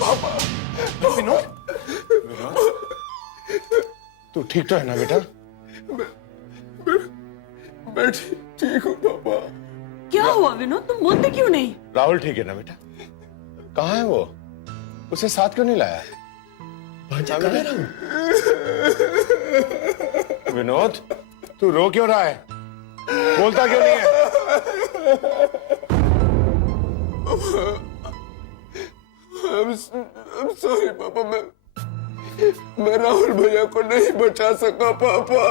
पापा। विनोद, तू ठीक तो है ना बेटा? मैं ठीक हूँ पापा। क्या हुआ विनोद, तुम बोलते क्यों नहीं? राहुल ठीक है ना बेटा? कहाँ है वो? उसे साथ क्यों नहीं लाया? भांजा कहाँ है राहुल? विनोद, तू रो क्यों रहा है? बोलता क्यों नहीं है? I'm sorry पापा, मैं राहुल भैया को नहीं बचा सका पापा।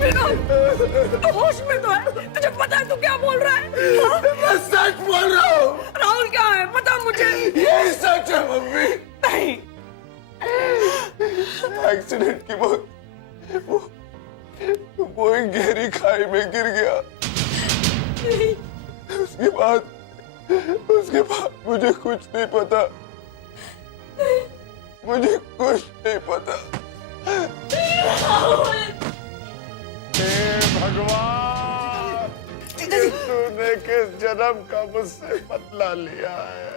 विनोद, तू होश में तो है? तुझे पता है तू क्या बोल रहा है? हाँ? मैं सच बोल रहा हूँ। राहुल क्या है पता मुझे? ये सच है मम्मी। नहीं। एक्सीडेंट की वो एक गहरी खाई में गिर गया। उसके बाद मुझे कुछ नहीं पता। मुझे कुछ नहीं पता। हे भगवान, तूने किस जन्म का मुझसे बदला लिया है?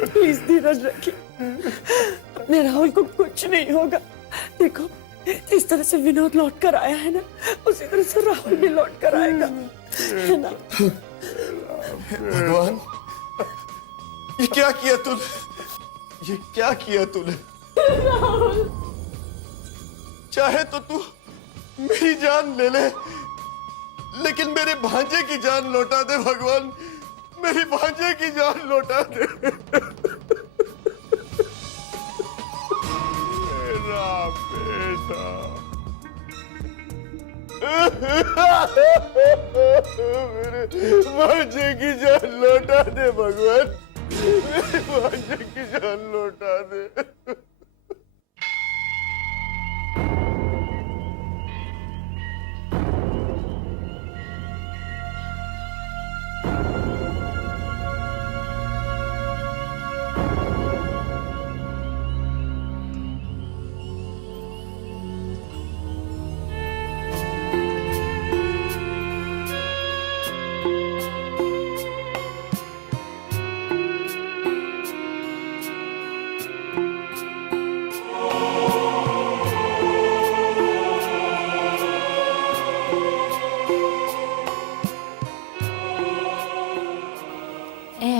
प्लीज धीरज रखिए, अपने राहुल को कुछ नहीं होगा। देखो, इस तरह से विनोद लौट कर आया है ना, उसी तरह से राहुल भी लौट कर आएगा, है ना? भगवान, ये क्या किया तूने? ये क्या किया तूने? चाहे तो तू मेरी जान ले ले, लेकिन मेरे भांजे की जान लौटा दे भगवान। मेरी भांजे की जान लौटा दे। मेरा बेटा, मेरे भांजे की जान लौटा दे भगवान। मेरे भांजे की जान लौटा दे।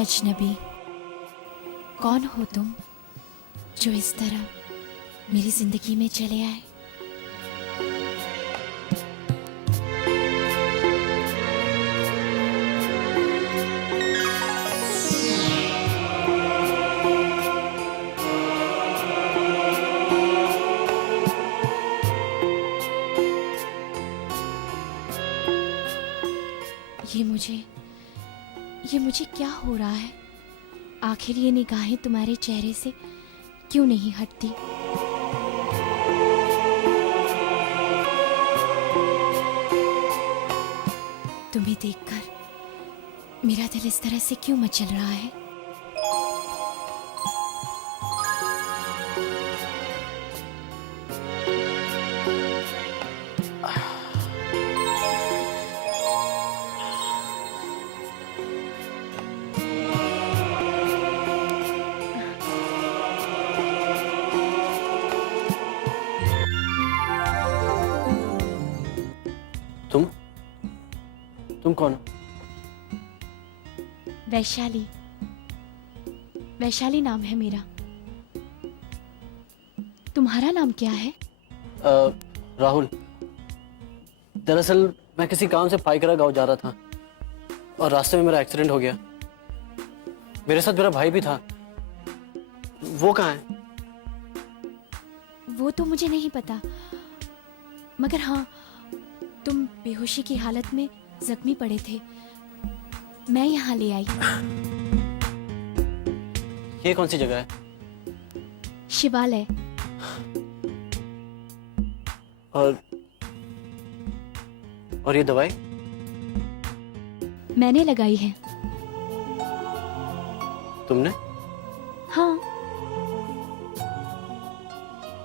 अजनबी, कौन हो तुम जो इस तरह मेरी जिंदगी में चले आए? ये मुझे क्या हो रहा है? आखिर ये निगाहें तुम्हारे चेहरे से क्यों नहीं हटती? तुम्हें देखकर मेरा दिल इस तरह से क्यों मचल रहा है? तुम कौन हो? वैशाली, वैशाली नाम है मेरा। तुम्हारा नाम क्या है? राहुल। दरअसल मैं किसी काम से पाइकरा गांव जा रहा था और रास्ते में मेरा एक्सीडेंट हो गया। मेरे साथ मेरा भाई भी था। वो कहाँ है? वो तो मुझे नहीं पता, मगर हाँ, तुम बेहोशी की हालत में जख्मी पड़े थे, मैं यहाँ ले आई। ये कौन सी जगह है? शिवालय। और ये दवाई? मैंने लगाई है। तुमने? हाँ।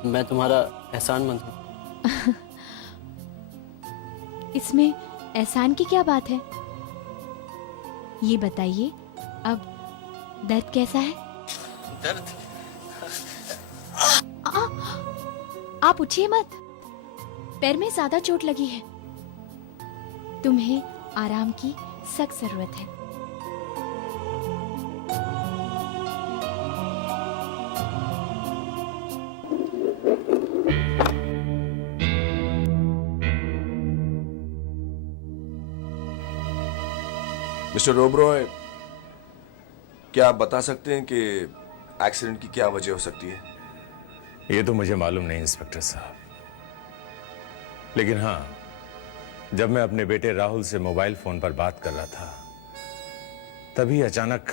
मैं तुम्हारा एहसानमंद हूँ। इसमें एहसान की क्या बात है? ये बताइए अब दर्द कैसा है? दर्द? आप उठिए मत, पैर में ज्यादा चोट लगी है, तुम्हें आराम की सख्त जरूरत है। मिस्टर ओबरॉय, क्या आप बता सकते हैं कि एक्सीडेंट की क्या वजह हो सकती है? ये तो मुझे मालूम नहीं इंस्पेक्टर साहब, लेकिन हाँ, जब मैं अपने बेटे राहुल से मोबाइल फोन पर बात कर रहा था तभी अचानक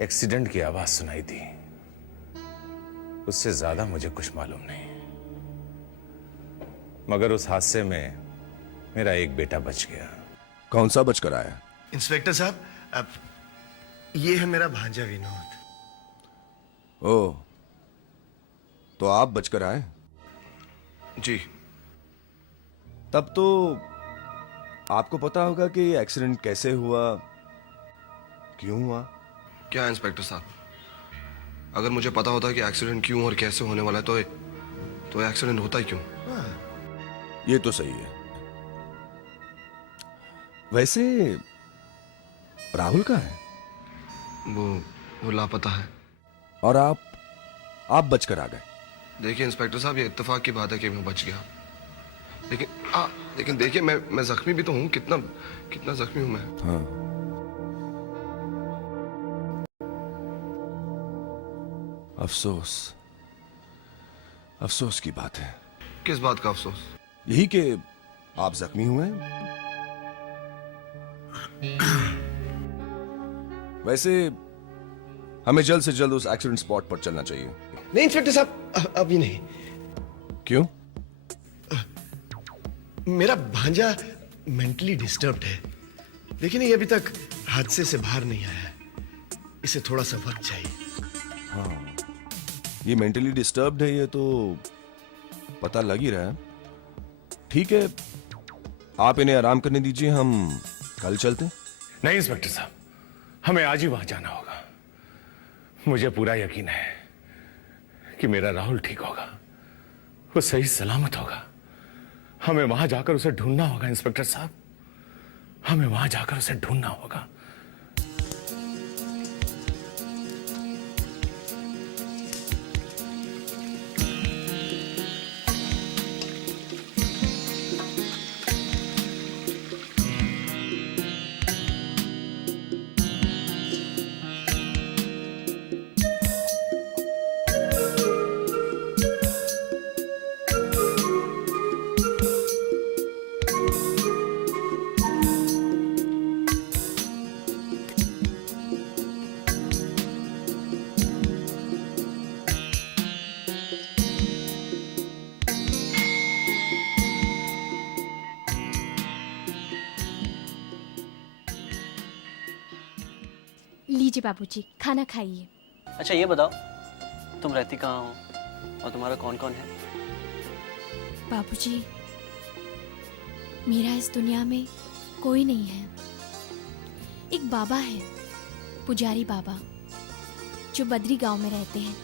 एक्सीडेंट की आवाज सुनाई दी। उससे ज्यादा मुझे कुछ मालूम नहीं, मगर उस हादसे में मेरा एक बेटा बच गया। कौन सा बचकर आया? इंस्पेक्टर साहब, अब ये है मेरा भांजा विनोद। ओह, तो आप बचकर आए? जी। तब तो आपको पता होगा कि एक्सीडेंट कैसे हुआ, क्यों हुआ। क्या इंस्पेक्टर साहब, अगर मुझे पता होता कि एक्सीडेंट क्यों और कैसे होने वाला है तो एक्सीडेंट होता ही क्यों? ये तो सही है। वैसे राहुल कहाँ है? वो लापता है। और आप बचकर आ गए? देखिए इंस्पेक्टर साहब, ये इत्तेफाक की बात है कि मैं बच गया, लेकिन देखिए मैं जख्मी भी तो हूँ। कितना जख्मी हूँ मैं। हाँ। अफसोस की बात है। किस बात का अफसोस? यही कि आप जख्मी हुए हैं। वैसे हमें जल्द से जल्द उस एक्सीडेंट स्पॉट पर चलना चाहिए। नहीं इंस्पेक्टर साहब, अभी नहीं। क्यों? मेरा भांजा मेंटली डिस्टर्ब्ड है, लेकिन ये अभी तक हादसे से बाहर नहीं आया है। इसे थोड़ा सा वक्त चाहिए। हाँ, ये मेंटली डिस्टर्ब्ड है, ये तो पता लग ही रहा है। ठीक है, आप इन्हें आराम करने दीजिए, हम कल चलते हैं। नहीं इंस्पेक्टर साहब, हमें आज ही वहां जाना होगा। मुझे पूरा यकीन है कि मेरा राहुल ठीक होगा, वो सही सलामत होगा। हमें वहां जाकर उसे ढूंढना होगा इंस्पेक्टर साहब, हमें वहां जाकर उसे ढूंढना होगा। लीजिए बाबूजी, खाना खाइए। अच्छा ये बताओ, तुम रहती कहाँ हो और तुम्हारा कौन कौन है? बाबूजी, मेरा इस दुनिया में कोई नहीं है। एक बाबा है, पुजारी बाबा, जो बद्री गांव में रहते हैं,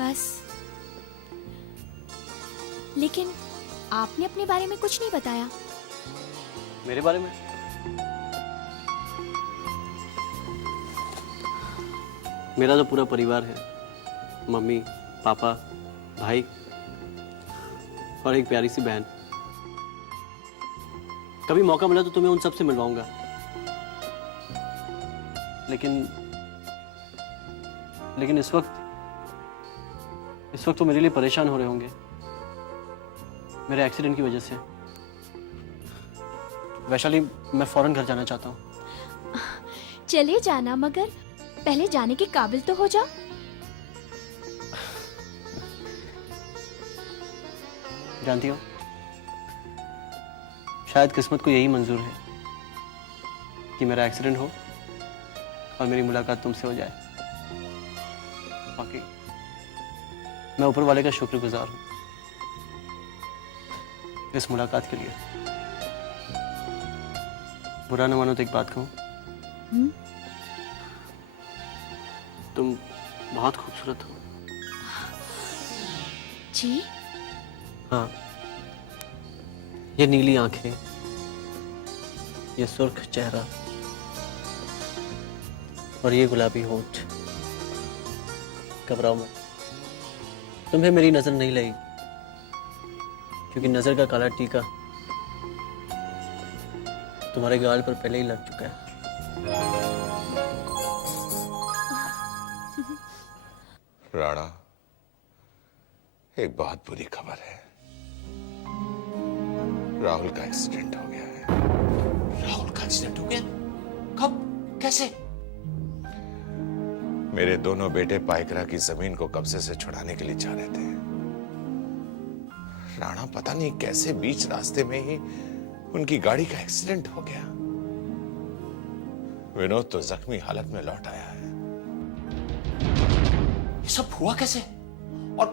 बस। लेकिन आपने अपने बारे में कुछ नहीं बताया। मेरे बारे में? मेरा तो पूरा परिवार है, मम्मी, पापा, भाई और एक प्यारी सी बहन। कभी मौका मिला तो तुम्हें उन सब से मिलवाऊंगा, लेकिन इस वक्त तो मेरे लिए परेशान हो रहे होंगे मेरे एक्सीडेंट की वजह से। वैशाली, मैं फौरन घर जाना चाहता हूँ। चले जाना, मगर पहले जाने के काबिल तो हो जाओ। जानती हो, शायद किस्मत को यही मंजूर है कि मेरा एक्सीडेंट हो और मेरी मुलाकात तुमसे हो जाए। बाकी मैं ऊपर वाले का शुक्रगुजार हूं इस मुलाकात के लिए। बुरा न मानो तो एक बात कहूं, तुम बहुत खूबसूरत हो। जी? हाँ, ये नीली आंखें, ये सुर्ख चेहरा और ये गुलाबी होंठ। घबराओ मत, तुम्हें मेरी नजर नहीं लगेगी, क्योंकि नजर का काला टीका तुम्हारे गाल पर पहले ही लग चुका है। राणा, एक बहुत बुरी खबर है। राहुल का एक्सीडेंट हो गया है। राहुल का एक्सीडेंट हो गया? कब? कैसे? मेरे दोनों बेटे पाइकरा की जमीन को कब्जे से छुड़ाने के लिए जा रहे थे। राणा पता नहीं कैसे बीच रास्ते में ही उनकी गाड़ी का एक्सीडेंट हो गया। विनोद तो जख्मी हालत में लौट आया है। ये सब हुआ कैसे? और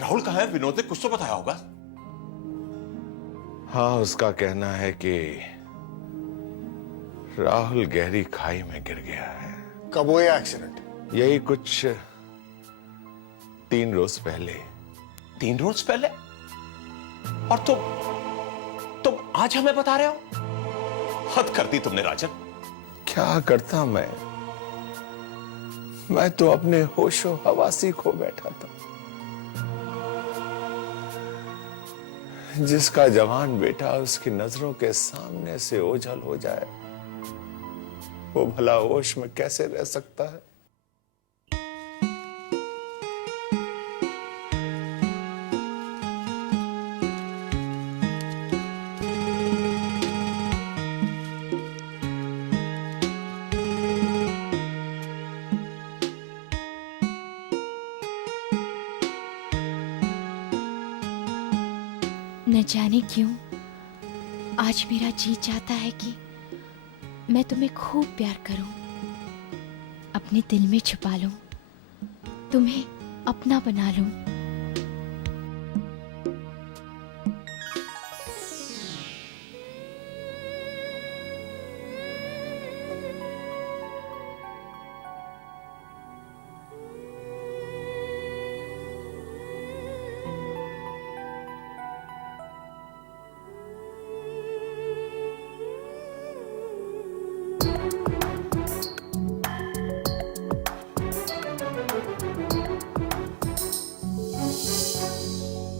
राहुल कहाँ है? विनोद ने कुछ तो बताया होगा। हाँ, उसका कहना है कि राहुल गहरी खाई में गिर गया है। कब हुआ एक्सीडेंट? यही कुछ 3 रोज पहले। 3 रोज पहले? और तुम आज हमें बता रहे हो? हद कर दी तुमने राजन। क्या करता मैं तो अपने होशो हवासी खो बैठा था। जिसका जवान बेटा उसकी नजरों के सामने से ओझल हो जाए, वो भला होश में कैसे रह सकता है? न जाने क्यों आज मेरा जी चाहता है कि मैं तुम्हें खूब प्यार करूं, अपने दिल में छुपा लूं, तुम्हें अपना बना लूं।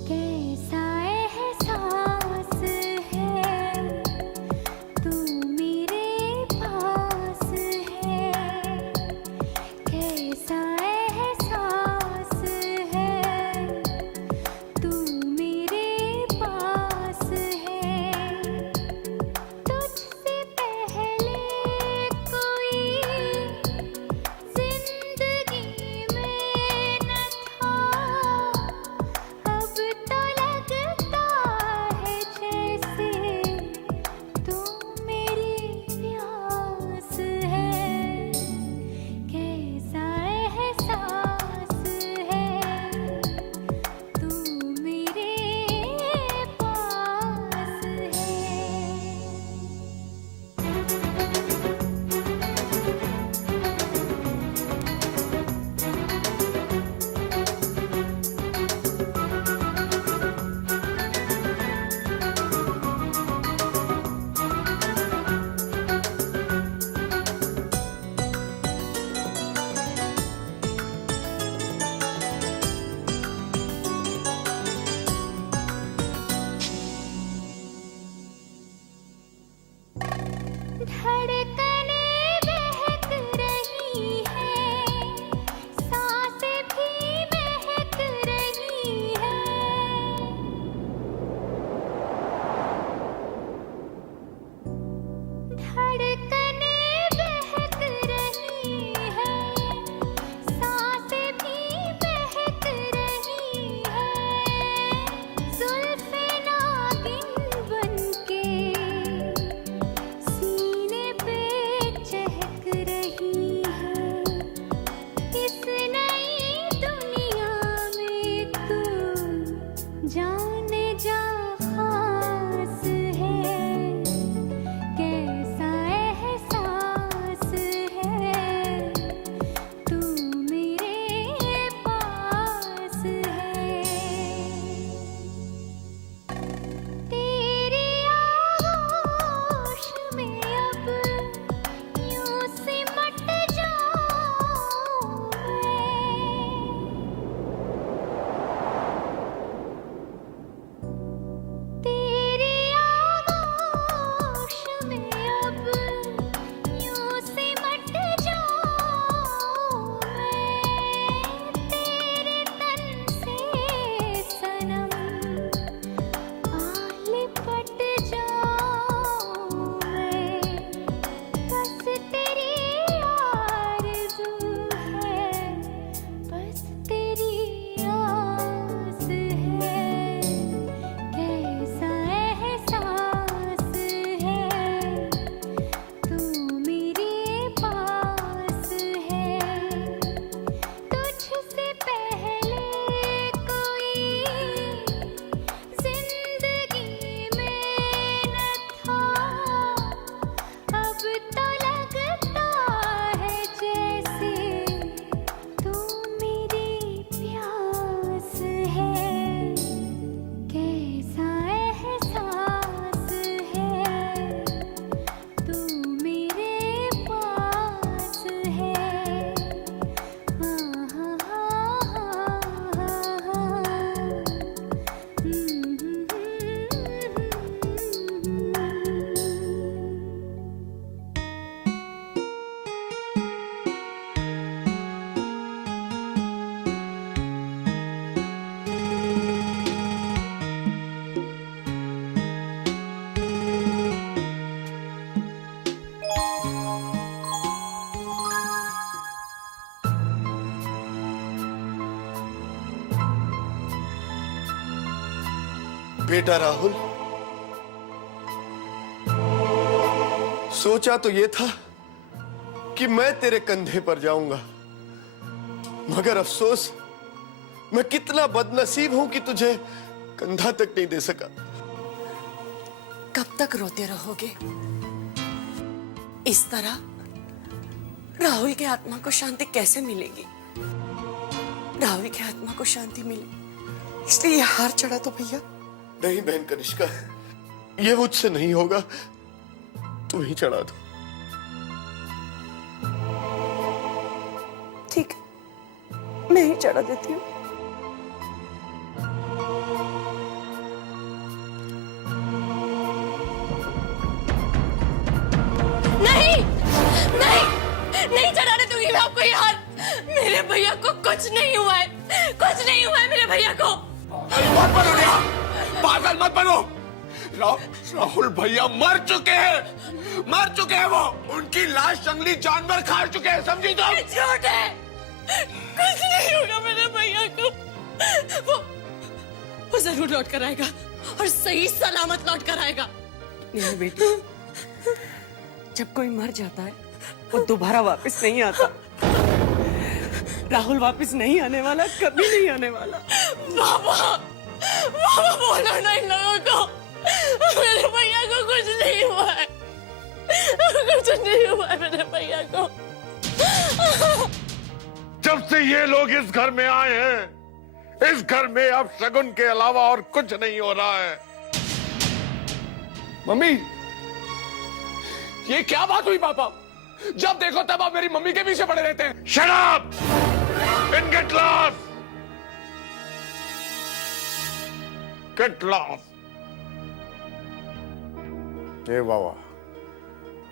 कैसा एहसास बेटा राहुल, सोचा तो ये था कि मैं तेरे कंधे पर जाऊंगा, मगर अफसोस मैं कितना बदनसीब हूं कि तुझे कंधा तक नहीं दे सका। कब तक रोते रहोगे? इस तरह राहुल की आत्मा को शांति कैसे मिलेगी? राहुल की आत्मा को शांति मिले इसलिए ये हार चढ़ा तो भैया। नहीं बहन कनिष्का, ये मुझसे नहीं होगा, तुम ही चढ़ा दो। ठीक है, मैं ही चढ़ा देती हूँ। नहीं नहीं नहीं चढ़ाने दूंगी मैं आपको ये हाथ। मेरे भैया को कुछ नहीं हुआ है, कुछ नहीं हुआ है मेरे भैया को। मत बनो नेहा, पागल मत बनो। राहुल भैया मर चुके हैं, मर चुके हैं। वो उनकी लाश जंगली जानवर खा चुके हैं, समझी तुम? झूठ है, कुछ नहीं होगा मेरे भैया को। वो जरूर लौट कर आएगा और सही सलामत लौट कर आएगा। नहीं बेटी, जब कोई मर जाता है वो दोबारा वापस नहीं आता। राहुल वापस नहीं आने वाला, कभी नहीं आने वाला। बाबा बोलो ना इन लोगों को, मेरे भैया को कुछ नहीं हुआ है, कुछ नहीं हुआ है मेरे भैया को। जब से ये लोग इस घर में आए हैं, इस घर में अब शगुन के अलावा और कुछ नहीं हो रहा है। मम्मी, ये क्या बात हुई पापा? जब देखो तब आप मेरी मम्मी के पीछे पड़े रहते हैं। Shut up! And get lost! Get lost! ये बाबा,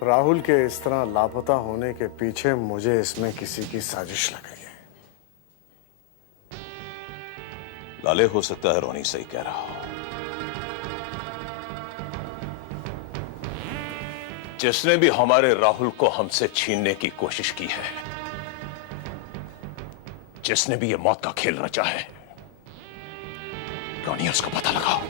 राहुल के इस तरह लापता होने के पीछे मुझे इसमें किसी की साजिश लग रही है। लाले, हो सकता है रोनी सही कह रहा हो। जिसने भी हमारे राहुल को हमसे छीनने की कोशिश की है, जिसने भी ये मौत का खेल रचा है, रोनी, उसका पता लगाओ।